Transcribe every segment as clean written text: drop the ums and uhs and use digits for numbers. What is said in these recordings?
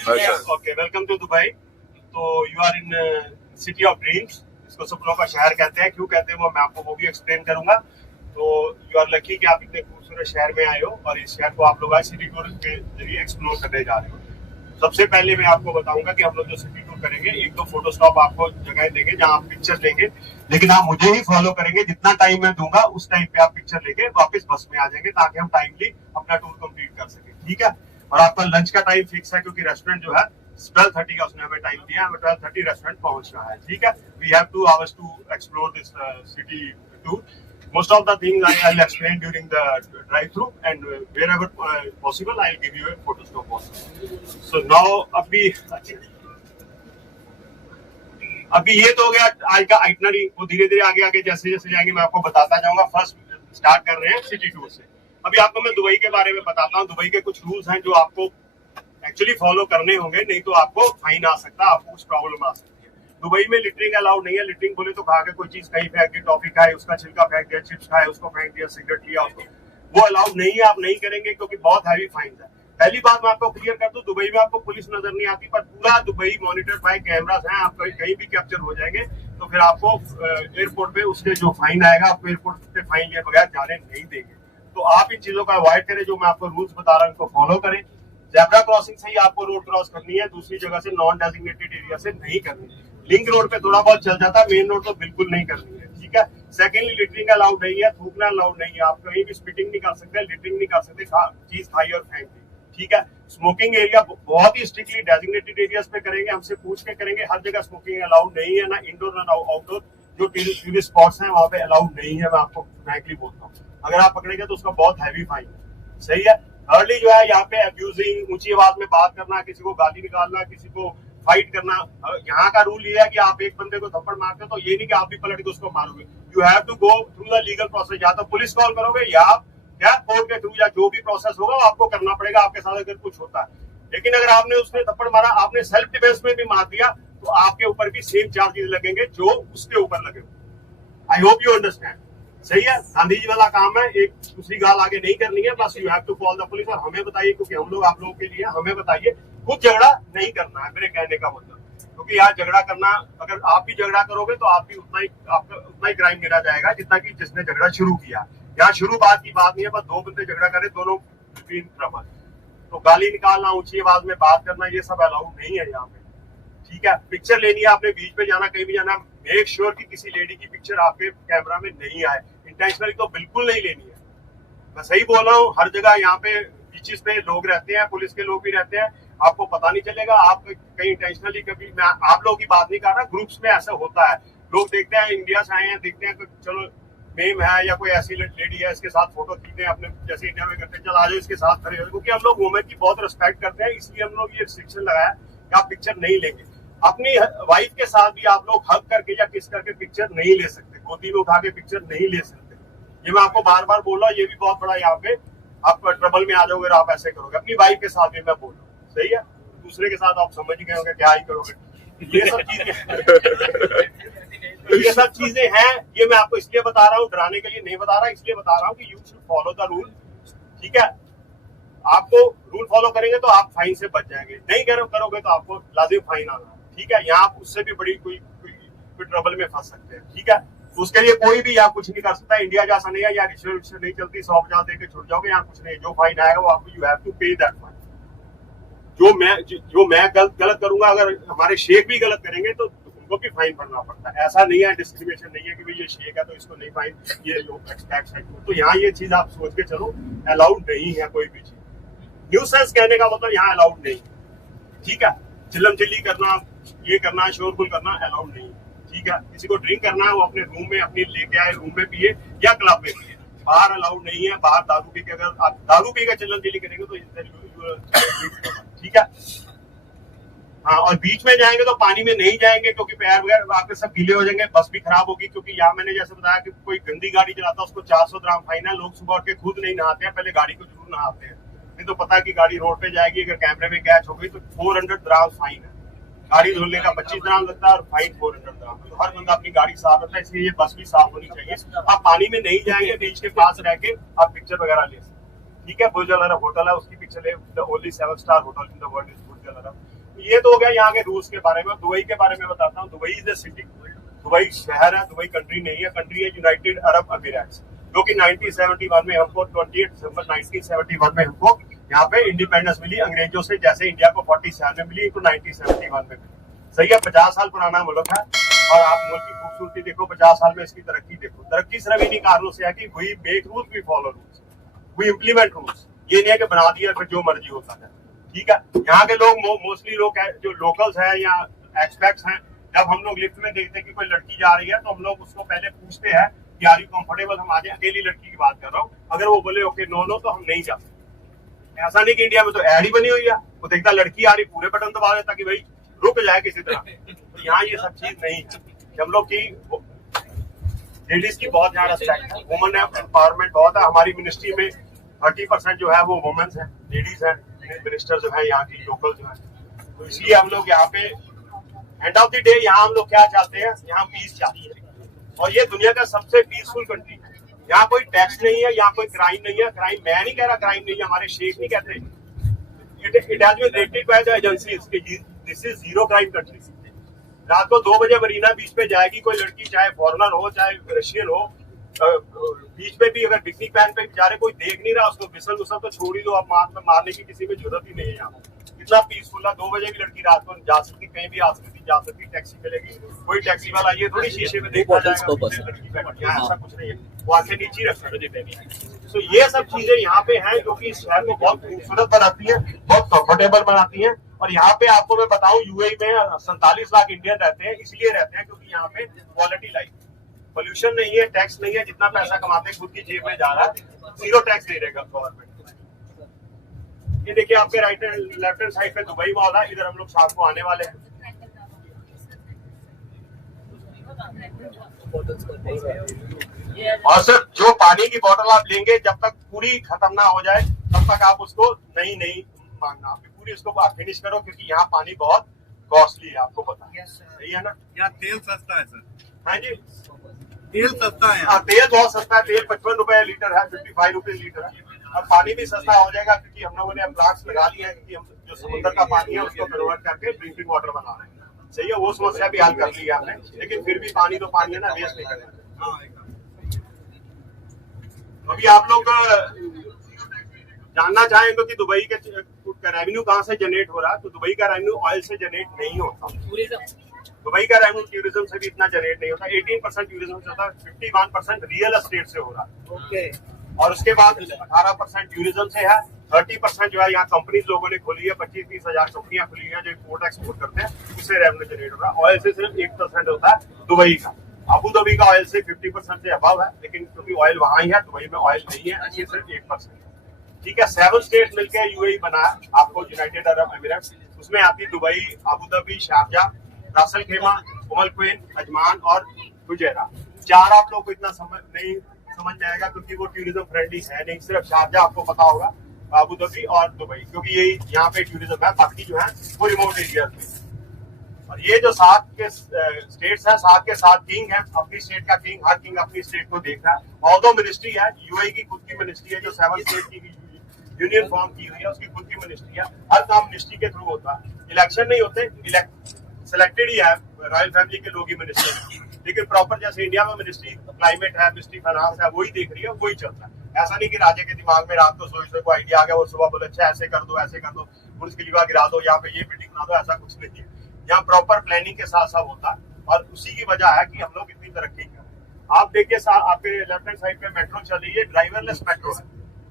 Okay, welcome to Dubai. तो you are in city of dreams, इसको सपनों का शहर कहते हैं। क्यों कहते हैं वो मैं आपको वो भी एक्सप्लेन करूंगा। तो यू आर लकी कि आप इतने खूबसूरत शहर में आए हो और इस शहर को आप लोग आज सिटी टूर के जरिए एक्सप्लोर करने जा रहे हो। सबसे पहले मैं आपको बताऊंगा कि हम लोग जो सिटी टूर करेंगे, एक दो फोटो स्टॉप आपको जगह देंगे जहां आप पिक्चर लेंगे, लेकिन आप मुझे ही फॉलो करेंगे। जितना टाइम मैं दूंगा उस टाइम पे आप पिक्चर लेके वापस बस में आ जाएंगे, ताकि हम टाइमली अपना टूर कंप्लीट कर सके। ठीक है। और आपका लंच का टाइम फिक्स है, क्योंकि रेस्टोरेंट जो है 12:30 का उसने हमें टाइम दिया, हमें 12:30 रेस्टोरेंट पहुंचना है। ठीक है। We have 2 hours to explore this city tour. Most of the things I'll explain during the drive-through, and wherever possible, I'll give you a photo stop also. So now, अभी ये तो हो गया आज का आइटनरी। वो धीरे धीरे आगे आगे जैसे जैसे जाएंगे मैं आपको बताता जाऊंगा। फर्स्ट स्टार्ट कर रहे हैं सिटी टूर से। अभी आपको मैं दुबई के बारे में बताता हूँ। दुबई के कुछ रूल्स हैं जो आपको एक्चुअली फॉलो करने होंगे, नहीं तो आपको फाइन आ सकता है, आपको कुछ प्रॉब्लम आ सकती है। दुबई में लिटरिंग अलाउड नहीं है। लिटरिंग बोले तो खा के कोई चीज कहीं फेंक दी, टॉफी खाए उसका छिलका फेंक दिया, चिप्स खाए उसको फेंक दिया, सिगरेट लिया उसको, वो अलाउड नहीं है। आप नहीं करेंगे क्योंकि बहुत हैवी फाइन है। पहली बात मैं आपको क्लियर कर दूं, दुबई में आपको पुलिस नजर नहीं आती, पर पूरा दुबई मॉनिटर्ड बाय कैमरास हैं। आप कहीं भी कैप्चर हो जाएंगे तो फिर आपको एयरपोर्ट पे उसके जो फाइन आएगा, आपको एयरपोर्ट पे फाइन लिए बगैर जाने नहीं देंगे। तो आप इन चीजों का अवॉइड करें। जो मैं आपको रूल्स बता रहा हूँ उनको फॉलो करें। ज़ेब्रा क्रॉसिंग से ही आपको रोड क्रॉस करनी है, दूसरी जगह से नॉन डेजिग्नेटेड एरिया से नहीं करनी। लिंक रोड पे थोड़ा बहुत चल जाता है, मेन रोड तो बिल्कुल नहीं करनी है। ठीक है। सेकेंडली, लिटरिंग अलाउड नहीं है, थूकना अलाउड नहीं है। आप कहीं भी स्पिटिंग नहीं कर सकते, लिटरिंग नहीं कर सकते, चीज खाई और फेंक दी। ठीक है। स्मोकिंग एरिया बहुत ही स्ट्रिक्टली डेजिग्नेटेड एरियाज पे करेंगे, हमसे पूछ के करेंगे। हर जगह स्मोकिंग अलाउड नहीं है, ना इंडोर ना आउटडोर। जो टूरिस्ट स्पॉट्स हैं वहां पे अलाउड नहीं है, मैं आपको फ्रैंकली बोलता हूँ। अगर आप पकड़ेंगे तो उसका बहुत हैवी फाइन है। सही है। थर्डली जो है यहाँ पे अब्यूजिंग, ऊंची आवाज में बात करना, किसी को गाली निकालना, किसी को फाइट करना। यहाँ का रूल ये है कि आप एक बंदे को थप्पड़ मारते हो तो ये नहीं कि आप भी पलट के उसको मारोगे। You have to go through the legal process. या तो पुलिस कॉल करोगे या क्या कोर्ट के थ्रू, या जो भी प्रोसेस होगा वो आपको करना पड़ेगा आपके साथ अगर कुछ होता है। लेकिन अगर आपने उसने थप्पड़ मारा, आपने सेल्फ डिफेंस में भी मार दिया, तो आपके ऊपर भी सेम चार्जेस लगेंगे जो उसके ऊपर लगे। I hope you understand. सही है। गांधी जी वाला काम है, एक दूसरी गाल आगे नहीं करनी है, बस you have to call the police. और हमें बताइए, क्योंकि हम लोग आप लोगों के लिए, हमें बताइए खुद झगड़ा नहीं करना है, मेरे कहने का मतलब। क्योंकि यार झगड़ा करना, अगर आप भी झगड़ा करोगे तो आप भी उतना ही क्राइम गिना जाएगा जितना कि जिसने झगड़ा शुरू किया। यहाँ शुरू बात की बात नहीं है, बस दो बंदे झगड़ा करें, दोनों बिटवीन ट्रबल। तो गाली निकालना, ऊंची आवाज में बात करना, ये सब अलाउड नहीं है यहाँ पे। ठीक है। पिक्चर लेनी है, आपने बीच पे जाना, कहीं भी जाना, मेक श्योर कि किसी लेडी की पिक्चर आपके कैमरा में नहीं आए। इंटेंशनली तो बिल्कुल नहीं लेनी है। मैं सही बोल रहा हूँ। हर जगह यहाँ पे बीचेस पे लोग रहते हैं, पुलिस के लोग भी रहते हैं, आपको पता नहीं चलेगा। आप कहीं इंटेंशनली, कभी मैं आप लोगों की बात नहीं कर रहा, ग्रुप्स में ऐसा होता है। लोग देखते हैं इंडिया से आए हैं, देखते हैं चलो मेम है या कोई ऐसी लेडी है, इसके साथ फोटो खींचते हैं अपने, जैसे इंडिया में करते हैं, चल आ जाओ इसके साथ खड़े हो। क्योंकि हम लोग वुमेन की बहुत रिस्पेक्ट करते हैं, इसलिए हम लोग ये रिस्ट्रिक्शन लगाया कि आप पिक्चर नहीं लेंगे। अपनी वाइफ के साथ भी आप लोग हग करके या किस करके पिक्चर नहीं ले सकते, गोदी में उठा के पिक्चर नहीं ले सकते। ये मैं आपको बार बार बोल रहा हूँ। ये भी बहुत बड़ा यहाँ पे आप ट्रबल में आ जाओगे और आप ऐसे करोगे। अपनी वाइफ के साथ भी मैं बोल रहा हूँ। सही है। दूसरे के साथ आप समझ गए होंगे क्या ही करोगे। ये सब चीजें ये सब चीजें हैं। ये मैं आपको इसलिए बता रहा हूँ, डराने के लिए नहीं बता रहा, इसलिए बता रहा हूँ कि you should follow the rule. ठीक है। आपको रूल फॉलो करेंगे तो आप फाइन से बच जाएंगे, नहीं करोगे तो आपको लाजिम फाइन आना। ठीक है। यहाँ आप उससे भी बड़ी कोई ट्रबल में फंस सकते हैं। ठीक है। तो उसके लिए कोई भी यहाँ कुछ नहीं कर सकता। इंडिया जैसा नहीं है, यहाँ रिश्वत नहीं चलती, 100-50 देके छुट जाओगे। यहाँ कुछ नहीं, जो फाइन आएगा वो आपको, यू हैव टू पे दैट फाइन। जो मैं गलत करूंगा, अगर हमारे शेख भी गलत करेंगे तो उनको भी फाइन भरना पड़ता है। ऐसा नहीं है, डिस्क्रिमिनेशन नहीं है कि भाई ये शेख है तो इसको नहीं फाइन, ये लोग टैक्स है। तो यहाँ ये चीज आप सोच के चलो, अलाउड नहीं है कोई भी चीज। न्यूसेंस कहने का मतलब यहाँ अलाउड नहीं। ठीक है। चिल्लम चिल्ली करना, ये करना, शोरगुल करना अलाउड नहीं। ठीक है। किसी को ड्रिंक करना है वो अपने रूम में, अपनी लेके आए रूम में पिए या क्लब में पिए, बाहर अलाउड नहीं है। बाहर दारू पी के, अगर आप दारू पी के चिल्लम चिल्ली करेंगे तो ठीक है। हाँ, और बीच में जाएंगे तो पानी में नहीं जाएंगे, क्योंकि पैर वगैरह आपके सब गीले हो जाएंगे, बस भी खराब होगी। क्योंकि यहाँ मैंने जैसे बताया कि कोई गंदी गाड़ी चलाता है उसको 400 ग्राम फाइन है। लोग सुबह उठ के खुद नहीं नहाते हैं, पहले गाड़ी को जरूर नहाते हैं। नहीं तो पता है कि गाड़ी रोड पे जाएगी, अगर कैमरे में कैच हो गई तो 400 ग्राम फाइन है। गाड़ी धुलने का 25 ग्राम लगता है और फाइन 400 ग्राम। तो हर बंदा अपनी गाड़ी साफ रखता है, इसलिए ये बस भी साफ होनी चाहिए। आप पानी में नहीं जाएंगे, बीच के पास रह के आप पिक्चर वगैरह ले सकते। ठीक है। बुर्ज अल अरब होटल है, उसकी पिक्चर ले। The only 7 star hotel in the world is Burj Al Arab. ये तो हो गया यहाँ के रूल्स के बारे में। दुबई के बारे में बताता हूँ। Dubai is a city, Dubai शहर है, दुबई कंट्री नहीं है। कंट्री है यूनाइटेड अरब अमीरात, जो कि 1971 में हमको 28 दिसंबर 1971 में हमको यहाँ पे इंडिपेंडेंस मिली अंग्रेजों से, जैसे इंडिया को 47 में मिली तो 1971 में मिली। सही है, 50 साल पुराना मुल्क है। और आप मुल्क की खूबसूरती देखो, 50 साल में इसकी तरक्की देखो। तरक्की सिर्फ इन्हीं कारणों से है कि we make rules, we follow rules, we implement rules. ये नहीं है कि बना दिया फिर जो मर्जी होता है। ठीक है, यहाँ के लोग मोस्टली लोग जो लोकल्स हैं या एक्सपेक्ट्स हैं, जब हम लोग लिफ्ट में देखते हैं कि कोई लड़की जा रही है तो हम लोग उसको पहले पूछते हैं कि आर यू कंफर्टेबल। हम आज अकेली लड़की की बात कर रहा हूँ, अगर वो बोले ओके नो तो हम नहीं जाते। ऐसा नहीं कि इंडिया में तो एड ही बनी हुई है, वो देखता लड़की आ रही पूरे बटन दबा देता कि भाई रुक जाए किसी तरह। तो यहाँ ये सब चीज नहीं है। हम लोग की लेडीज की बहुत ज्यादा रिस्पेक्ट है, वुमेन एम्पावरमेंट बहुत है। हमारी मिनिस्ट्री में 30% जो है वो वुमेन्स हैं, लेडीज हैं, मिनिस्टर जो है यहाँ की लोकल जो है। तो इसलिए हम लोग यहाँ पे एंड ऑफ द डे यहाँ हम लोग क्या चाहते हैं, यहाँ पीस चाहते हैं। और ये दुनिया का सबसे पीसफुल कंट्री है। यहाँ कोई टैक्स नहीं है, यहाँ कोई क्राइम नहीं है। क्राइम मैं नहीं कह रहा क्राइम नहीं है, हमारे शेख नहीं कहते। It has been rated by the agencies, this is zero crime country. रात को 2 बजे मरीना बीच पे जाएगी कोई लड़की, चाहे फॉरेनर हो चाहे रशियन हो, बीच पे भी अगर पिकनिक पैन पे बेचारे कोई देख नहीं रहा उसको, बिसल उसल तो छोड़ ही दो। अब मारने की किसी में जरूरत ही नहीं है। यहाँ इतना पीसफुल है। 2 बजे भी लड़की रात को जा सकती, कहीं भी आ सकती, जा सकती, टैक्सी मिलेगी। कोई टैक्सी वाला ये थोड़ी शीशे में देखा जाएगा लड़की बैठी है, ऐसा कुछ नहीं है। वो आंखें नीचे रख सकते। तो ये सब चीजें यहाँ पे हैं जो कि इस शहर को बहुत खूबसूरत बनाती है, बहुत कंफर्टेबल बनाती है। और यहाँ पे आपको मैं बताऊं, यूएई में 47 लाख इंडियन रहते हैं। इसलिए रहते हैं क्योंकि यहाँ पे क्वालिटी लाइफ, पोल्यूशन नहीं है, टैक्स नहीं है। जितना पैसा कमाते खुद की जेब में जा रहा है, जीरो टैक्स दे देगा गवर्नमेंट। ये देखिए आपके right and left hand side पे दुबई मॉल है। इधर हम लोग शाम को आने वाले हैं। और सर जो पानी की बोतल आप लेंगे, जब तक पूरी खत्म ना हो जाए तब तक आप उसको नहीं मांगना। आप पूरी उसको फिनिश करो, क्योंकि यहाँ पानी बहुत कॉस्टली है, आपको पता है। सही है ना। यहाँ तेल सस्ता है सर। हाँ जी, तेल सस्ता है। हाँ, तेल बहुत सस्ता है। तेल 55 रुपए लीटर है, 55 रुपीज लीटर है। और पानी भी सस्ता हो जाएगा, क्योंकि हम लोगों ने प्लांट्स लगा लिए हैं, क्योंकि हम जो समुद्र का पानी है उसको कन्वर्ट करके ड्रिंकिंग वाटर बना रहे हैं। सही है, वो समस्या भी हल कर ली है हमने। लेकिन फिर भी पानी तो पानी है ना, वेस्ट नहीं करना। अभी आप लोग जानना चाहेंगे कि दुबई का रेवेन्यू कहाँ से जनरेट हो रहा है। तो दुबई का रेवेन्यू ऑयल से जनरेट नहीं होता। दुबई का रेवेन्यू टूरिज्म से भी इतना जनरेट नहीं होता। 18% टूरिज्म से होता है, 51% रियल एस्टेट से हो रहा है। ओके। और उसके बाद 18% टूरिज्म से है। 30% जो है यहाँ कंपनीज लोगों ने खोली है, 25-30 हजार कंपनियां खुली है जो इम्पोर्ट एक्सपोर्ट करते हैं, उससे रेवेन्यू जनरेट हो रहा है। ऑयल से सिर्फ 1% होता है दुबई का। अबू धाबी का ऑयल से 50% से अबव है, लेकिन क्योंकि ऑयल वहां ही है, दुबई में ऑयल नहीं है, ये सिर्फ 1%। ठीक है, 7 स्टेट मिलकर यूएई बना है, आपको यूनाइटेड अरब एमिरेट्स। उसमें आती दुबई, अबू धाबी, शारजा, रासल खेमा, उमल क्वीन, अजमान और फुजैरा। 4 आप लोग को इतना समझ में आएगा, क्योंकि वो टूरिज्म फ्रेंडली है नहीं। सिर्फ शारजा आपको पता होगा, अबू धाबी और दुबई, क्योंकि ये यहाँ पे टूरिज्म है। बाकी जो है वो रिमोट एरिया में। और ये जो 7 के स्टेट्स हैं, 7 के 7 किंग हैं। अपनी स्टेट का किंग, हर किंग अपनी स्टेट को देख रहा है। ऑल्दो मिनिस्ट्री है, यूएई की खुद की मिनिस्ट्री है, जो 7 स्टेट की यूनियन फॉर्म की हुई है, उसकी खुद की मिनिस्ट्री है। हर काम मिनिस्ट्री के थ्रू होता है। इलेक्शन नहीं होते, सिलेक्टेड ही है, रॉयल फैमिली के लोग ही मिनिस्टर। लेकिन प्रॉपर जैसे इंडिया में मिनिस्ट्री क्लाइमेट है, मिनिस्ट्री फाइनेंस है, वही देख रही है, वही चलता है। ऐसा नहीं कि राजा के दिमाग में रात को सोचने को आइडिया आ गया, वो सुबह बोले अच्छा ऐसे कर दो, ऐसे कर दो, बुर्ज खलीफा गिरा दो, यहाँ पे ये बिल्डिंग बना दो, ऐसा कुछ नहीं है। यहाँ प्रॉपर प्लानिंग के साथ साथ होता है। और उसी की वजह है कि हम लोग इतनी तरक्की कर रहे हैं। आप देखिए आपके लेफ्ट हैंड साइड पे मेट्रो चल रही है, ड्राइवरलेस मेट्रो है।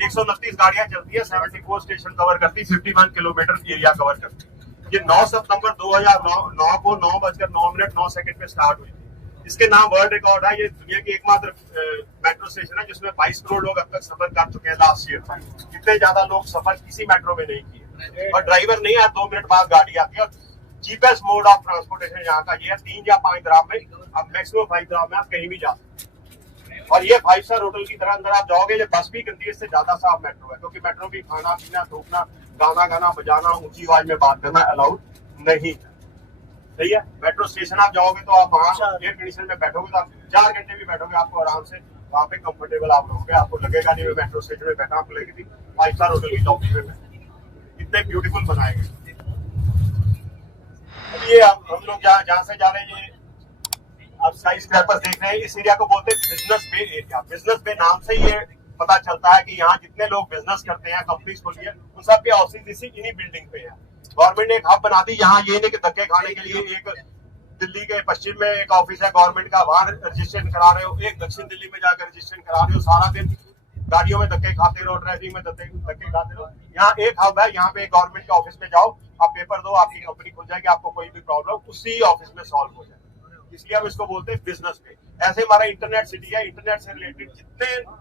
129 गाड़ियां चलती है, 74 स्टेशन कवर करती, 51 किलोमीटर एरिया कवर करती। ये 9 सितंबर 2009 को 9:09 पे स्टार्ट हुई थी। इसके नाम वर्ल्ड रिकॉर्ड है। ये दुनिया की एकमात्र मेट्रो स्टेशन है जिसमें 22 करोड़ लोग अब तक सफर कर चुके हैं लास्ट ईयर। इतने ज्यादा लोग सफर किसी मेट्रो में नहीं किए। और ड्राइवर नहीं है, 2 मिनट बाद गाड़ी आती है। और चीपेस्ट मोड ऑफ ट्रांसपोर्टेशन यहाँ का ये है, 3 या 5 दिरहम में, अब मैक्सिमम 5 दिरहम में आप कहीं भी जा सकते हैं। और ये 5 स्टार होटल की तरह अंदर आप जाओगे। ये बस भी गंदी है, इससे ज्यादा साफ मेट्रो है, क्योंकि मेट्रो भी खाना पीना, थूकना, गाना गाना बजाना, ऊंची आवाज में बात करना अलाउड नहीं है। सही है। मेट्रो स्टेशन आप जाओगे तो आप वहाँ एयर कंडीशन में बैठोगे तो आप 4 घंटे भी बैठोगे, आपको आराम से वहाँ पे कंफर्टेबल आप रहोगे। आपको लगेगा नहीं मेट्रो स्टेशन में बैठा, आपको लगेगी 5 स्टार होटल की लॉबी में। इतने ब्यूटीफुल बनाए गए। ये हम लोग जहाँ से जा रहे हैं, ये आप स्काई स्क्रैपर्स देख रहे हैं, इस एरिया को बोलते हैं बिजनेस बे एरिया। बिजनेस बे नाम से ये पता चलता है कि यहाँ जितने लोग बिजनेस करते हैं, कंपनीज खोली है, उन सब के ऑफिस इसी इन्हीं बिल्डिंग पे है। गवर्नमेंट ने एक हब बना दी, यहाँ ये नहीं कि धक्के खाने के लिए एक दिल्ली के पश्चिम में एक ऑफिस है गवर्नमेंट का, वहां रजिस्ट्रेशन करा रहे हो, एक दक्षिण दिल्ली में जाकर रजिस्ट्रेशन करा रहे हो, सारा दिन गाड़ियों में धक्के खाते रहो, ट्रैफिक में धक्के खाते रहो। यहाँ एक हब है, यहाँ पे गवर्नमेंट के ऑफिस में जाओ, आप पेपर दो, आपकी कंपनी खुल जाएगी, आपको कोई भी प्रॉब्लम उसी ऑफिस में सॉल्व हो जाएगी। इसलिए हम इसको बोलते हैं बिजनेस पे। ऐसे हमारा इंटरनेट सिटी है, इंटरनेट से रिलेटेड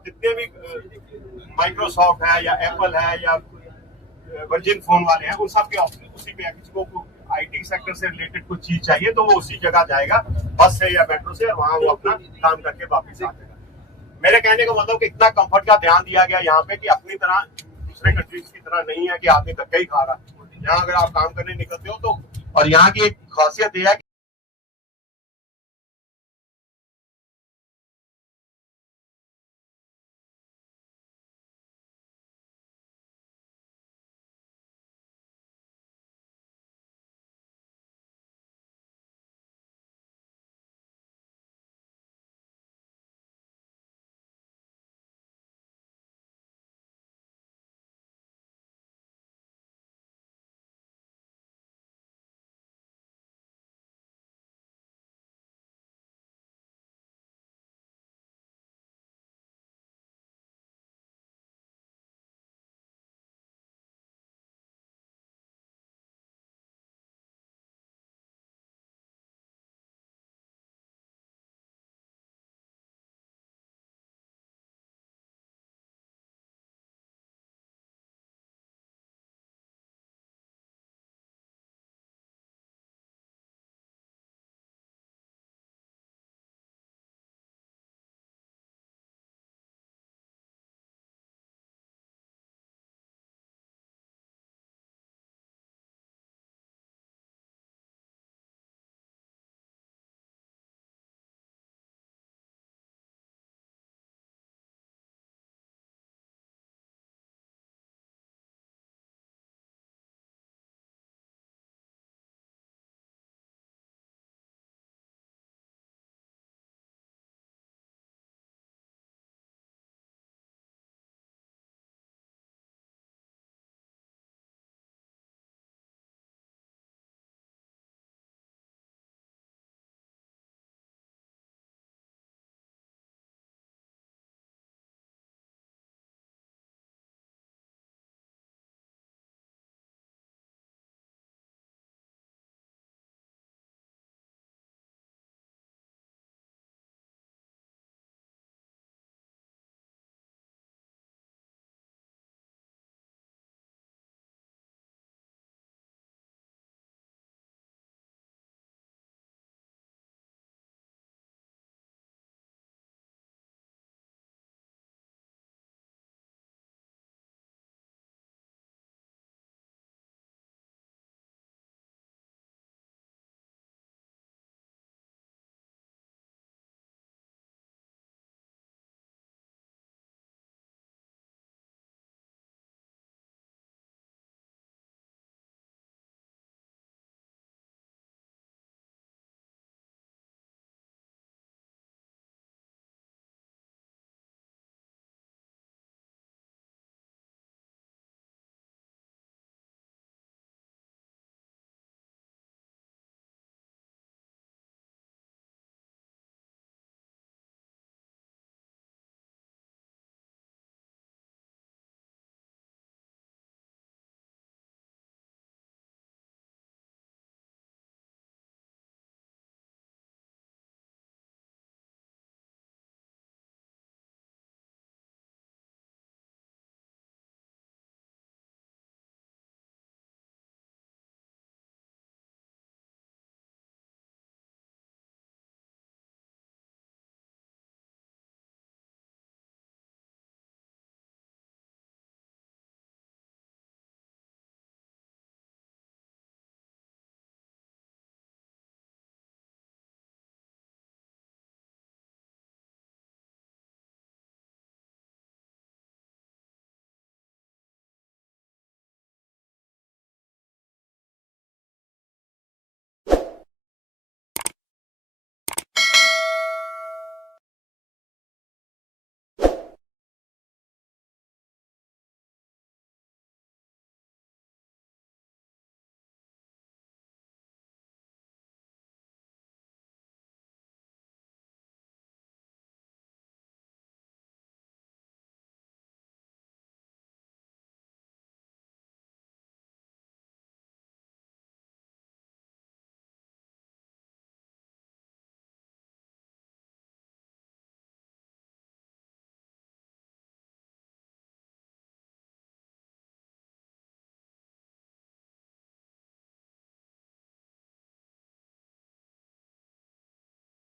जितने भी माइक्रोसॉफ्ट है या एप्पल है या वर्जिन फोन वाले हैं, उन सब के ऑफिस उसी पे है। किसी को आईटी सेक्टर से रिलेटेड कुछ चीज चाहिए तो वो उसी जगह जाएगा, बस से या मेट्रो से, वहां वो अपना काम करके वापस आ जाएगा। मेरे कहने का मतलब कि इतना कंफर्ट का ध्यान दिया गया यहाँ पे कि अपनी तरह दूसरे कंट्रीज की तरह नहीं है कि आदमी धक्का ही खा रहा है। यहाँ अगर आप काम करने निकलते हो तो, और यहाँ की एक खासियत यह है